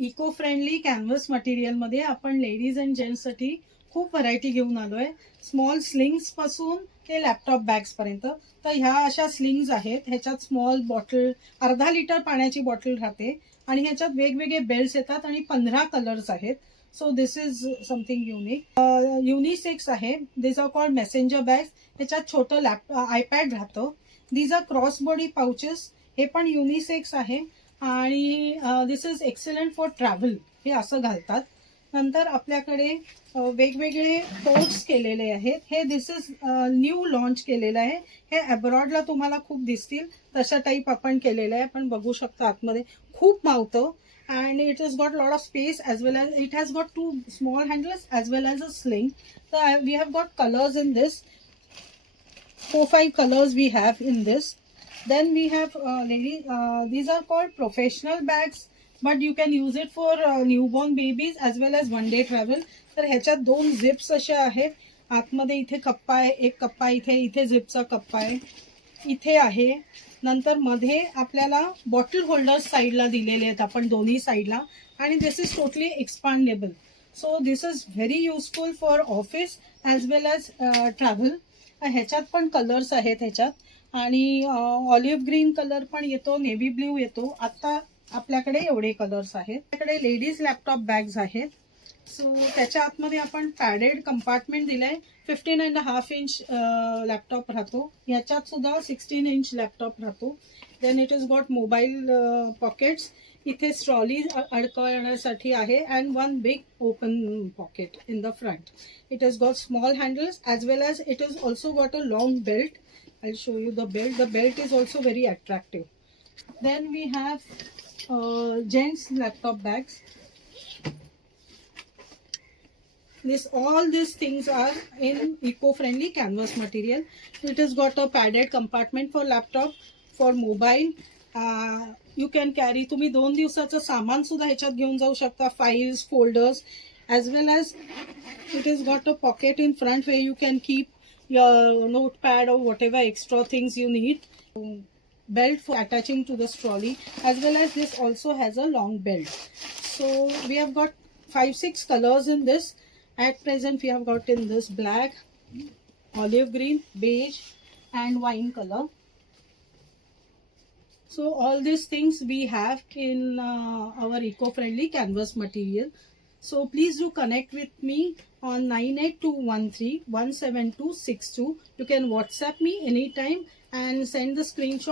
Eco friendly canvas material मध्ये आपण ladies and gents साठी खूप व्हरायटी घेऊन आलोय. स्मॉल स्लिंग्स पासून ते लॅपटॉप बॅग्स पर्यंत. तर ह्या अशा स्लिंग्स आहेत. ह्याच्यात स्मॉल बॉटल, अर्धा लिटर पाण्याची बॉटल राहते आणि ह्याच्यात वेगवेगळे बेल्ट्स येतात आणि 15 कलर्स आहेत. So this is something unique. Unisex आहे. This are called messenger bags. ह्याच्यात छोटं आयपॅड राहतं. These are cross body pouches. हे पण युनिसेक्स आहे आणि this is excellent for travel. हे असं घालतात. नंतर आपल्याकडे वेगवेगळे पोर्ट्स केलेले आहेत. हे दिस इज न्यू लॉन्च केलेलं आहे. हे अब्रॉडला तुम्हाला खूप दिसतील तशा टाईप आपण केलेलं आहे. पण बघू शकता आतमध्ये खूप मावतं. And it has got a lot of space as well as it has got two small handles as well as a sling. So we have got colors in this. 4-5 colors we have in this. Then we have these are called professional bags, but you can use it for newborn babies as well as one day travel. तर ह्याच्यात 2 zips अशा आहेत. आतमध्ये इथे कप्पा आहे, एक कप्पा इथे झिपचा कप्पा आहे, इथे आहे. नंतर मध्ये आपल्याला बॉटल होल्डर्स साईडला दिलेले आहेत आपण दोन्ही साईडला. आणि this is totally expandable. So this is very useful for office as well as travel. ह्याच्यात पण कलर्स आहेत ह्याच्यात आणि ऑलिव्ह ग्रीन कलर पण येतो, नेव्ही ब्ल्यू येतो. आता आपल्याकडे एवढे कलर्स आहेत. आपल्याकडे लेडीज लॅपटॉप बॅग्स आहेत. सो त्याच्या आतमध्ये आपण पॅडेड कंपार्टमेंट दिलंय. 15.5 इंच लॅपटॉप राहतो. याच्यात सुद्धा 16 इंच लॅपटॉप राहतो. Then it is got mobile pockets. इथे स्ट्रॉली अडकवण्यासाठी आहे and 1 big open pocket in the front. It is got small handles as well as it is also got a long belt. I show you the belt. The belt is also very attractive. Then we have gents laptop bags. All these things are in eco-friendly canvas material. It has got a padded compartment for laptop, for mobile. You can carry. तुम्ही 2 दिवसाचं सामान सुद्धा ह्याच्यात घेऊन जाऊ शकता. Files, folders, as well as it has got a pocket in front where you can keep your notepad or whatever extra things you need. Belt for attaching to the trolley, as well as this also has a long belt. So we have got 5-6 colors in this. At present we have got in this black, olive green, beige and wine color. So all these things we have in our eco-friendly canvas material. So please do connect with me on 98213 17262. You can WhatsApp me anytime and send the screenshot.